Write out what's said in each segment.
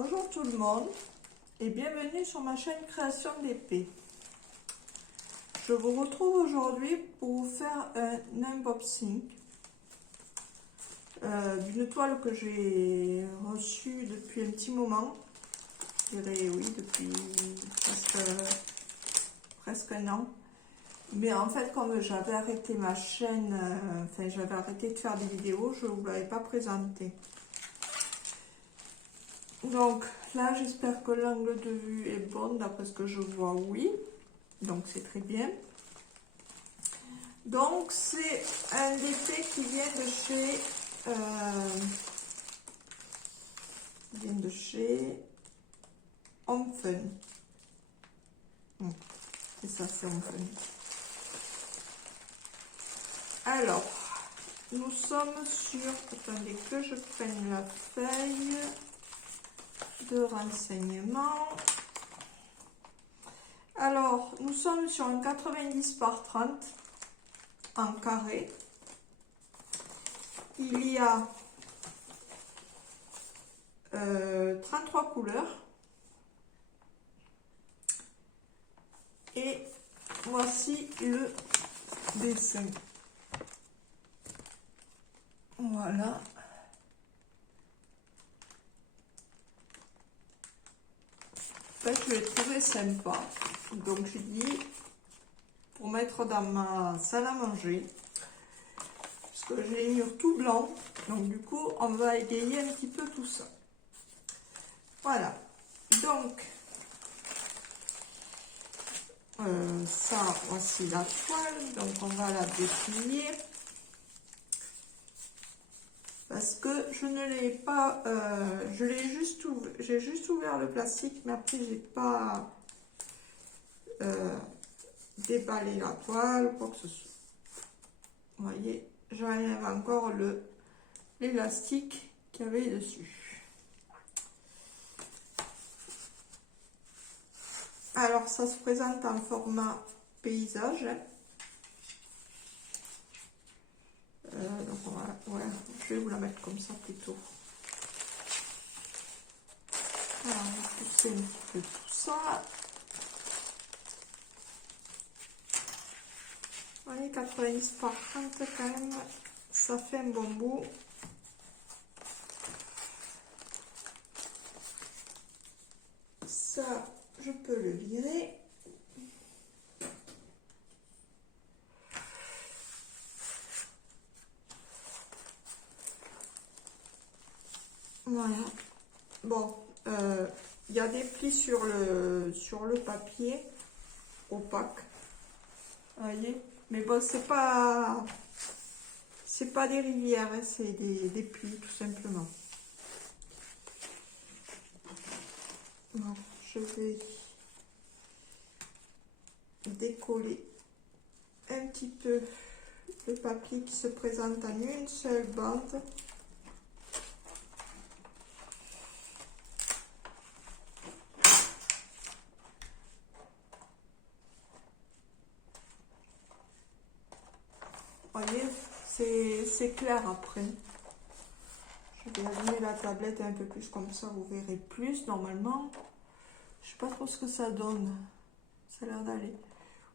Bonjour tout le monde et bienvenue sur ma chaîne Création d'épée. Je vous retrouve aujourd'hui pour vous faire un unboxing d'une toile que j'ai reçue depuis un petit moment. Je dirais oui, depuis presque un an. Mais en fait, comme j'avais arrêté ma chaîne, j'avais arrêté de faire des vidéos, je ne vous l'avais pas présenté. Donc là, j'espère que l'angle de vue est bon, d'après ce que je vois, oui. Donc c'est très bien. Donc c'est un épée qui vient de chez Home Fun. C'est ça, c'est Home Fun. Alors, nous sommes sur... Attendez que je prenne la feuille de renseignement. Alors, nous sommes sur un 90 par 30 en carré. Il y a 33 couleurs. Et voici le dessin. Voilà. En fait, je l'ai trouvé sympa. Donc, j'ai dit pour mettre dans ma salle à manger. Parce que j'ai les murs tout blancs. Donc, du coup, on va égayer un petit peu tout ça. Voilà. Donc, ça, voici la toile. Donc, on va la déplier. Parce que je ne l'ai pas, j'ai juste ouvert le plastique, mais après j'ai pas déballé la toile, quoi que ce soit. Vous voyez, j'enlève encore l'élastique qu'il y avait dessus. Alors ça se présente en format paysage. Donc je vais vous la mettre comme ça plutôt. Alors, on va pousser un petit peu tout ça. Vous voyez, 90 par 30 quand même, ça fait un bon bout. Ça, je peux le virer. Voilà. Bon, il y a des plis sur le papier opaque. Vous voyez, mais bon, c'est pas des rivières, hein, c'est des plis tout simplement. Voilà, je vais décoller un petit peu le papier qui se présente en une seule bande. Vous voyez, c'est clair après. Je vais allumer la tablette un peu plus comme ça, vous verrez plus normalement. Je sais pas trop ce que ça donne. Ça a l'air d'aller.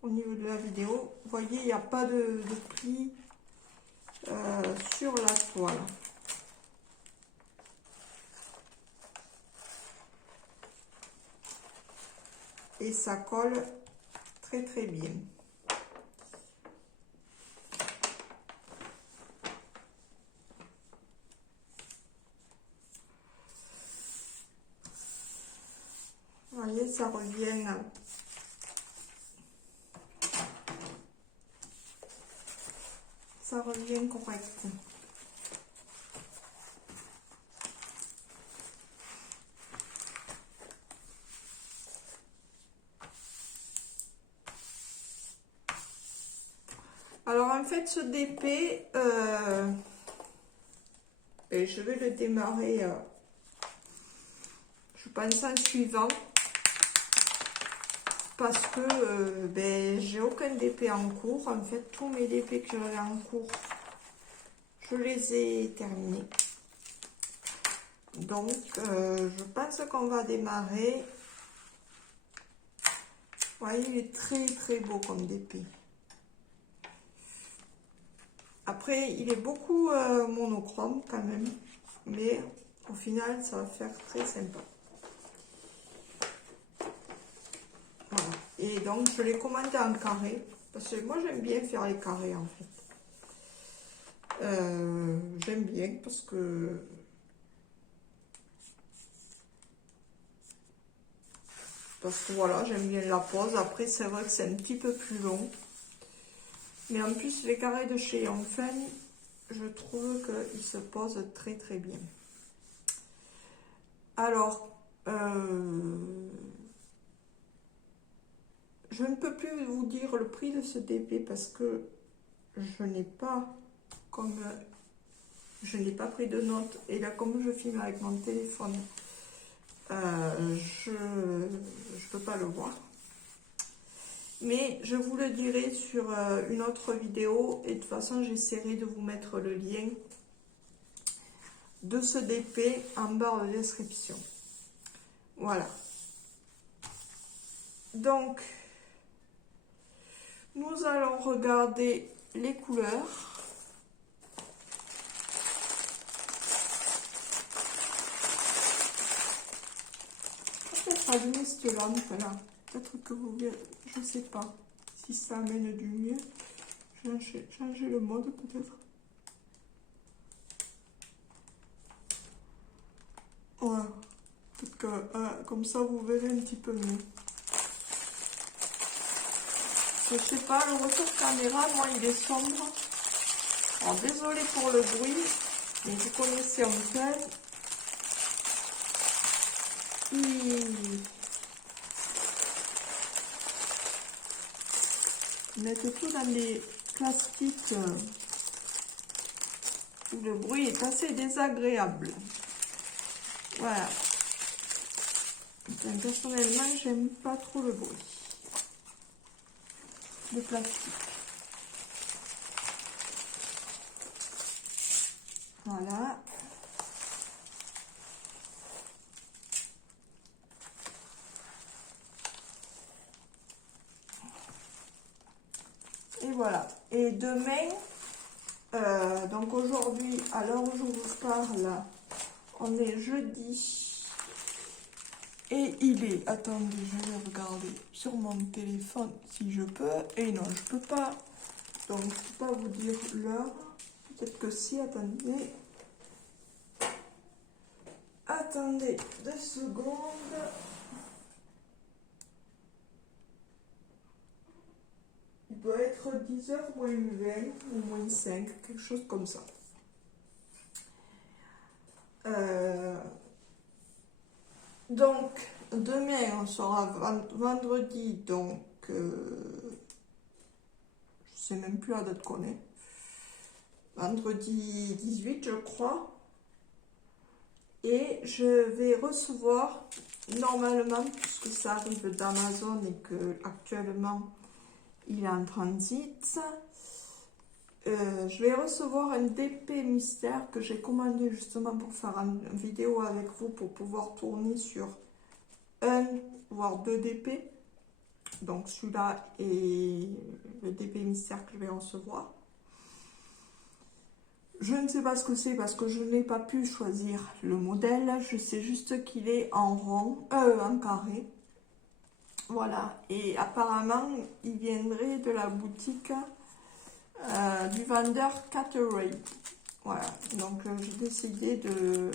Au niveau de la vidéo, vous voyez, il n'y a pas de plis sur la toile. Et ça colle très très bien. Vous voyez, ça revient correct. Alors en fait, ce DP, je vais le démarrer, je pense en suivant, parce que j'ai aucun DP en cours. En fait, tous mes DP que j'avais en cours, je les ai terminés. Donc, je pense qu'on va démarrer. Vous voyez, il est très très beau comme DP. Après, il est beaucoup monochrome quand même. Mais au final, ça va faire très sympa. Voilà. Et donc, je l'ai commandé en carré. Parce que moi, j'aime bien faire les carrés en fait. J'aime bien parce que voilà, j'aime bien la pose. Après, c'est vrai que c'est un petit peu plus long. Mais en plus, les carrés de chez Yongfen, je trouve qu'ils se posent très très bien. Alors, je ne peux plus vous dire le prix de ce DP parce que je n'ai pas pris de notes. Et là, comme je filme avec mon téléphone, je ne peux pas le voir. Mais je vous le dirai sur une autre vidéo. Et de toute façon, j'essaierai de vous mettre le lien de ce DP en barre de description. Voilà. Donc, nous allons regarder les couleurs. Peut-être allumer cette lampe là. Peut-être que vous verrez, je sais pas si ça amène du mieux. Changer le mode peut-être. Voilà. Peut-être que comme ça vous verrez un petit peu mieux. Je sais pas, le retour caméra, moi il est sombre. Alors désolé pour le bruit, mais vous connaissez Antoine. Ils mettent tout dans des plastiques où le bruit est assez désagréable. Voilà. Donc, personnellement, j'aime pas trop le bruit de plastique. Voilà. Et voilà. Et demain, donc aujourd'hui, à l'heure où je vous parle, on est jeudi. Et il est, attendez, je vais regarder sur mon téléphone si je peux. Et non, je peux pas. Donc, je peux pas vous dire l'heure. Peut-être que si, attendez. Attendez 2 secondes. Il doit être 10h moins 20 ou moins 5, quelque chose comme ça. Donc, demain, on sera vendredi, donc je sais même plus la date qu'on est. Vendredi 18, je crois. Et je vais recevoir, normalement, puisque ça arrive d'Amazon et que actuellement il est en transit, je vais recevoir un DP mystère que j'ai commandé justement pour faire une vidéo avec vous pour pouvoir tourner sur 1 voire 2 DP. Donc celui-là est le DP mystère que je vais recevoir. Je ne sais pas ce que c'est parce que je n'ai pas pu choisir le modèle. Je sais juste qu'il est en rond, en carré. Voilà. Et apparemment, il viendrait de la boutique du vendeur Caterade. Voilà. Donc j'ai décidé de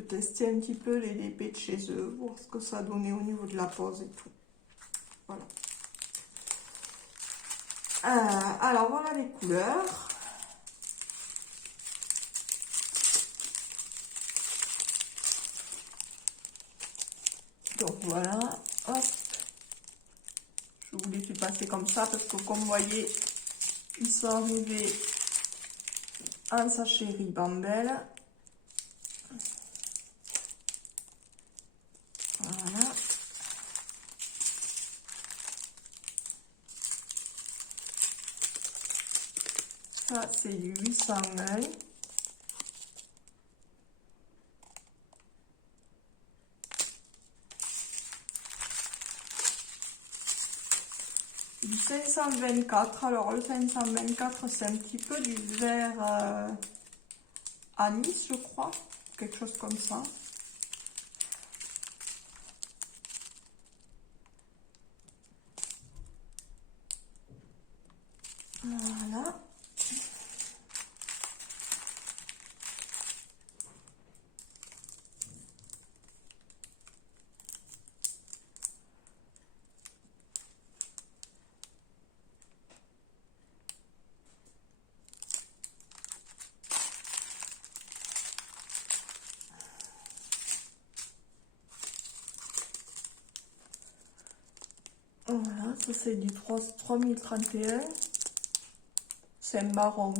tester un petit peu les DP de chez eux, voir ce que ça donnait au niveau de la pose et tout. Voilà. Alors voilà les couleurs. Donc voilà, hop, je vous les fais passer comme ça parce que comme vous voyez, ils sont arrivés en sachet Ribambelle. Voilà. Ça c'est du 801. Du 524. Alors le 524, c'est un petit peu du vert anis, je crois. Quelque chose comme ça. Voilà. Voilà, ça c'est du 3031. C'est marron.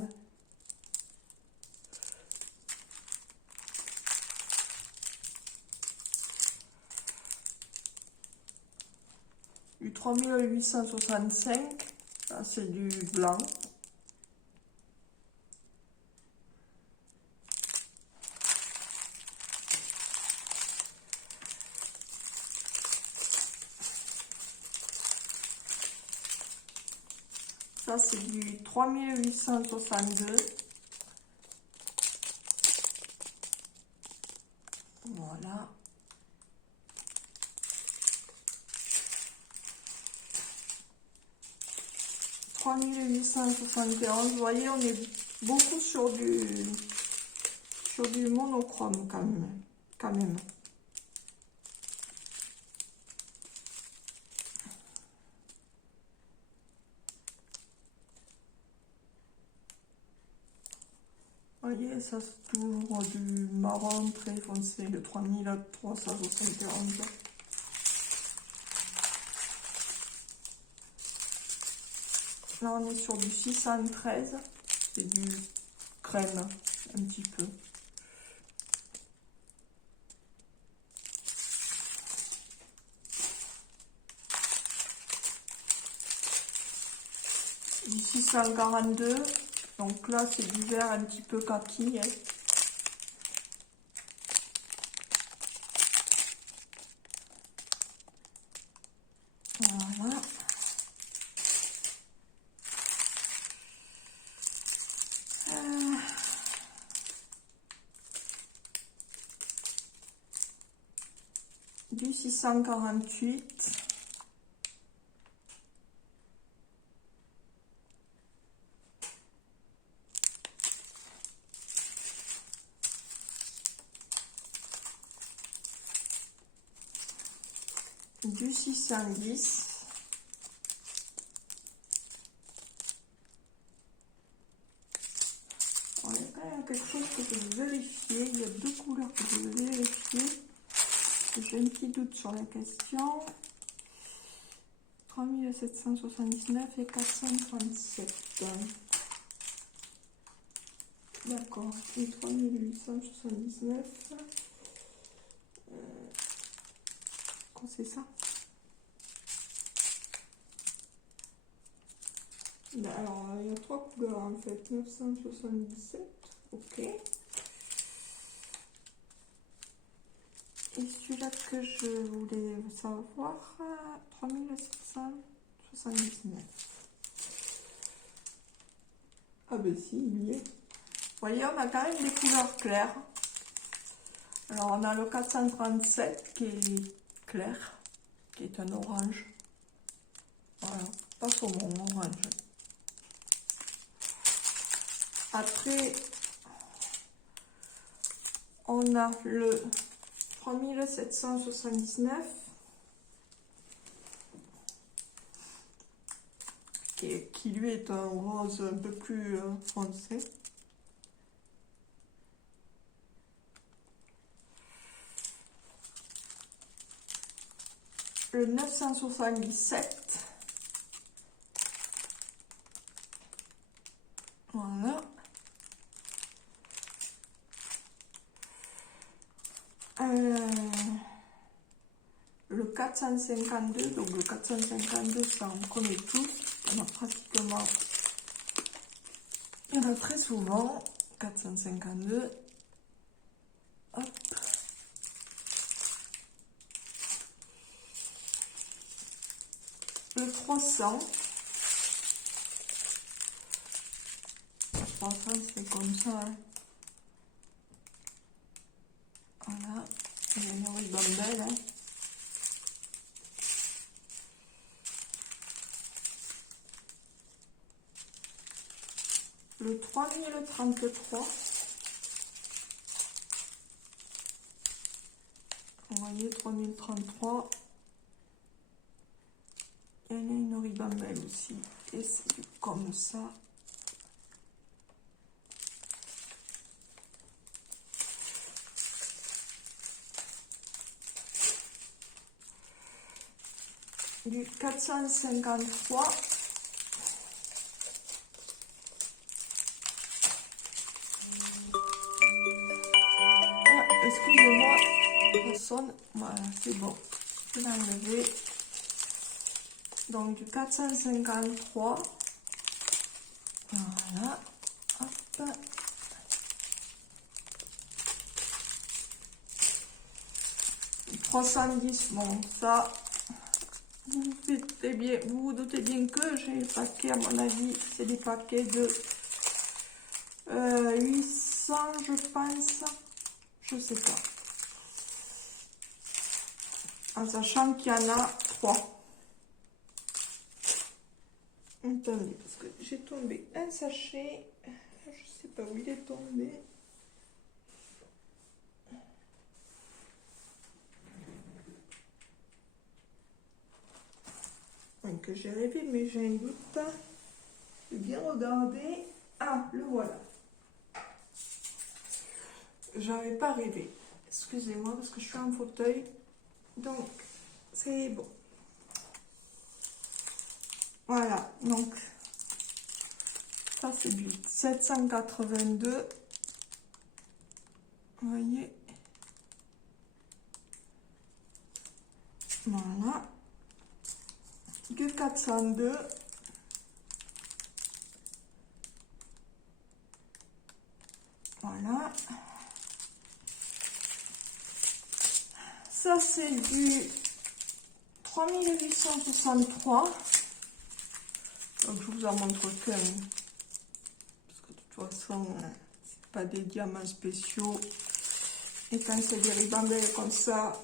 Du 3865. Ça c'est du blanc. Ça c'est du 3862. Voilà. « 3871. Vous voyez, on est beaucoup sur du monochrome quand même. Vous voyez, ça c'est toujours du marron très foncé, le 3371. Là, on est sur du 613. C'est du crème, un petit peu. Du 642. Donc là, c'est du vert un petit peu kaki. Hein. Voilà. Du 648. Du 610. Il y a quand même quelque chose que je veux vérifier. Il y a deux couleurs que je veux vérifier. J'ai un petit doute sur la question. 3779 et 437. D'accord. Et 3879. Quand c'est ça? Ben alors, il y a trois couleurs en fait. 977. Ok. Et celui-là que je voulais savoir, 3779. Ah ben si, il y est. Vous voyez, on a quand même des couleurs claires. Alors on a le 437 qui est clair, qui est un orange. Voilà, pas saumon, orange. Après, on a le 3779 qui lui est un rose un peu plus foncé. Le 977. Voilà. Le 452, donc le 452, ça on connaît tous, on a pratiquement, il y en a très souvent, 452, hop. Le 300, ça. Hein. Voilà. Il y a une ribambelle. Hein. Le 3033. Vous voyez, 3033. Il y en a une ribambelle aussi. Et c'est comme ça. Du 453. Ah, excusez-moi, ça sonne. Voilà, c'est bon. Je vais l'enlever. Donc du 453. Voilà. Hop. Du 310. Bon, ça, vous vous doutez bien que j'ai les paquets, à mon avis, c'est des paquets de 800, je pense. Je sais pas. En sachant qu'il y en a 3. Attendez, parce que j'ai tombé un sachet. Je sais pas où il est tombé. Donc j'ai rêvé, mais j'ai un doute. Je vais bien regarder. Ah, le voilà. J'avais pas rêvé. Excusez-moi parce que je suis en fauteuil. Donc, c'est bon. Voilà, donc ça c'est du 782. Vous voyez. Voilà. Du 402. Voilà. Ça c'est du 3863. Donc je vous en montre qu'un. Parce que de toute façon, c'est pas des diamants spéciaux. Et quand c'est des ribambelles comme ça,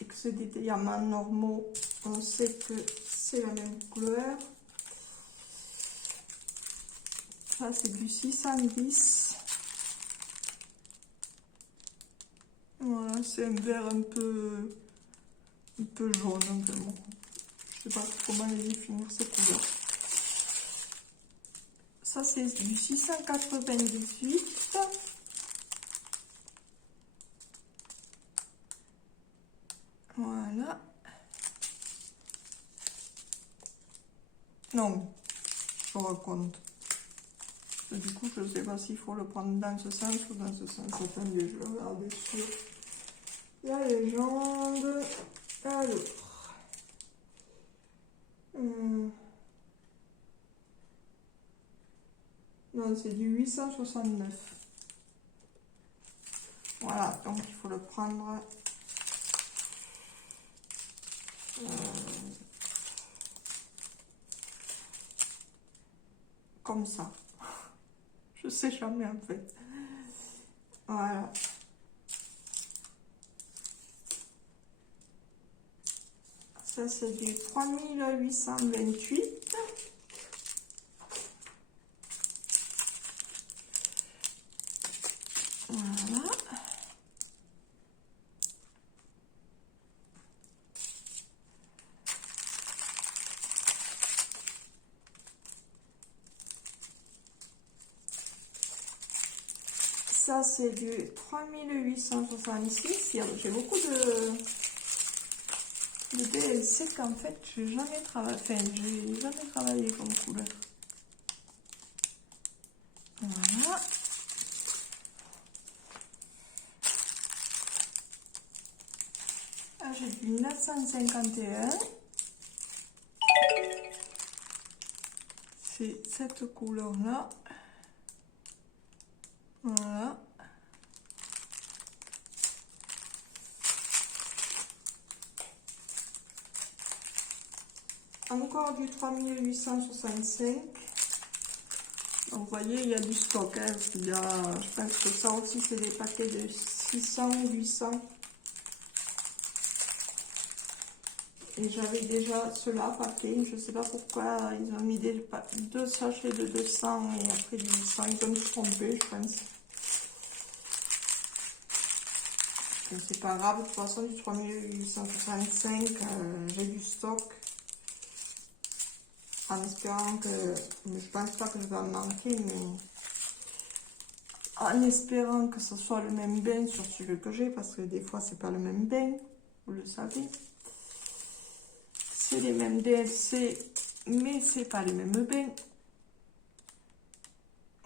et que c'est des diamants normaux, on sait que c'est la même couleur. Ça c'est du 610. Voilà, c'est un vert un peu jaune. Un peu bon. Je sais pas comment les définir ces couleurs. Ça c'est du 698. Voilà. Non, je raconte. Du coup, je ne sais pas s'il faut le prendre dans ce sens ou dans ce sens. Attendez, je vais regarder sur la légende. Alors. Non, c'est du 869. Voilà, donc il faut le prendre. Comme ça. Je sais jamais en fait. Voilà. Ça c'est du 3828. Voilà. Ça c'est du 3866. J'ai beaucoup de DLC qu'en fait j'ai jamais travaillé. Enfin, j'ai jamais travaillé comme couleur. Voilà. Ah, j'ai du 951. C'est cette couleur là. Voilà. Encore du 3865. Donc, vous voyez, il y a du stock. Hein. Il y a, je pense que ça aussi, c'est des paquets de 600 ou 800. Et j'avais déjà cela paquet. Je ne sais pas pourquoi ils ont mis deux sachets de 200 et après du 800. Ils ont tout trompé, je pense. C'est pas grave. De toute façon, du 3865, j'ai du stock. En espérant que... Je pense pas que je vais en manquer, mais... En espérant que ce soit le même bain sur celui que j'ai, parce que des fois, c'est pas le même bain. Vous le savez. C'est les mêmes DLC, mais c'est pas les mêmes bains.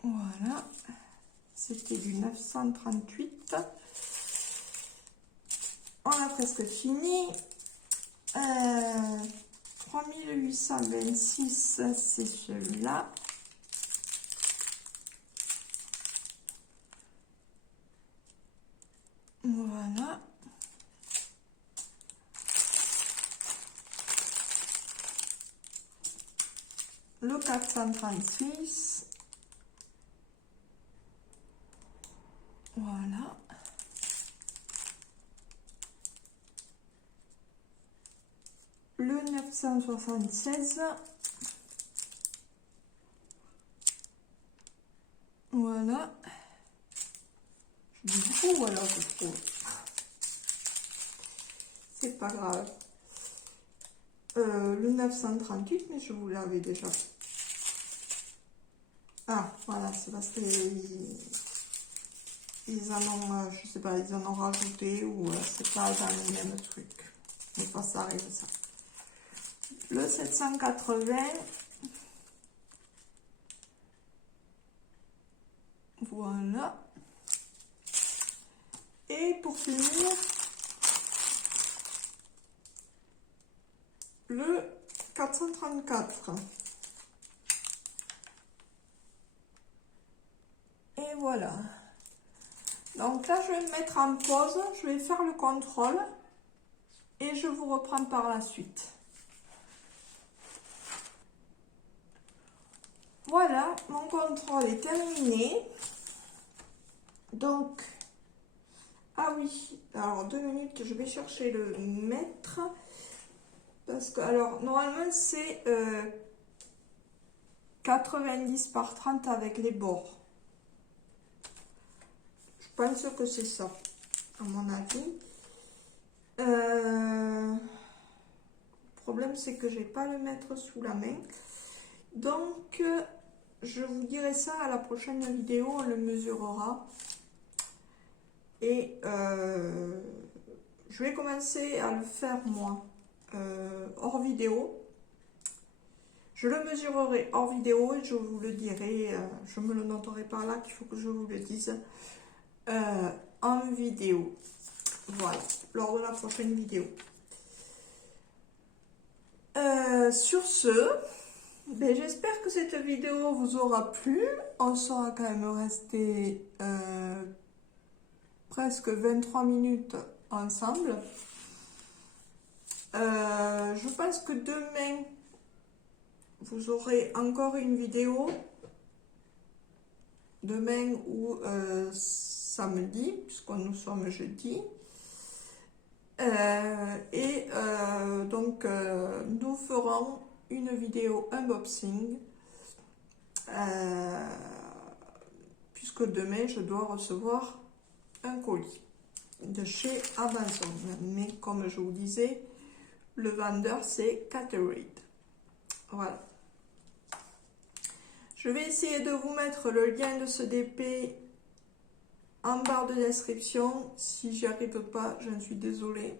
Voilà. C'était du 938. On a presque fini. 3826, c'est celui-là. Voilà. Le 436. Voilà. Le 976. Voilà. Je dis beaucoup, voilà, je trouve. C'est pas grave. Le 938, mais je vous l'avais déjà. Ah, voilà, c'est parce que ils en ont, je sais pas, ils en ont rajouté ou c'est pas dans le même truc. Des fois, ça arrive, ça. Le 780. Voilà. Et pour finir, le 434. Et voilà. Donc là, je vais me mettre en pause. Je vais faire le contrôle. Et je vous reprends par la suite. Voilà, mon contrôle est terminé. Donc, ah oui, alors 2 minutes, je vais chercher le mètre. Parce que, alors, normalement, c'est 90 par 30 avec les bords. Je pense que c'est ça, à mon avis. Le problème, c'est que j'ai pas le mètre sous la main. Donc, je vous dirai ça à la prochaine vidéo, on le mesurera. Et je vais commencer à le faire moi hors vidéo. Je le mesurerai hors vidéo et je vous le dirai. Je me le noterai par là qu'il faut que je vous le dise en vidéo. Voilà, lors de la prochaine vidéo. Sur ce, ben, j'espère que cette vidéo vous aura plu. On sera quand même resté presque 23 minutes ensemble. Je pense que demain, vous aurez encore une vidéo. Demain ou samedi, puisque nous sommes jeudi. Donc, nous ferons une vidéo unboxing. Puisque demain, je dois recevoir un colis de chez Amazon. Mais comme je vous disais, le vendeur, c'est Caterade. Voilà. Je vais essayer de vous mettre le lien de ce DP en barre de description. Si j'y arrive pas, j'en suis désolée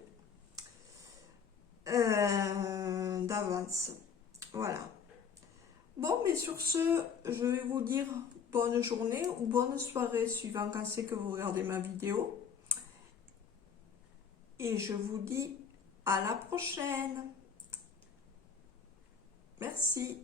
d'avance. Voilà. Bon, mais sur ce, je vais vous dire bonne journée ou bonne soirée suivant quand c'est que vous regardez ma vidéo. Et je vous dis à la prochaine. Merci.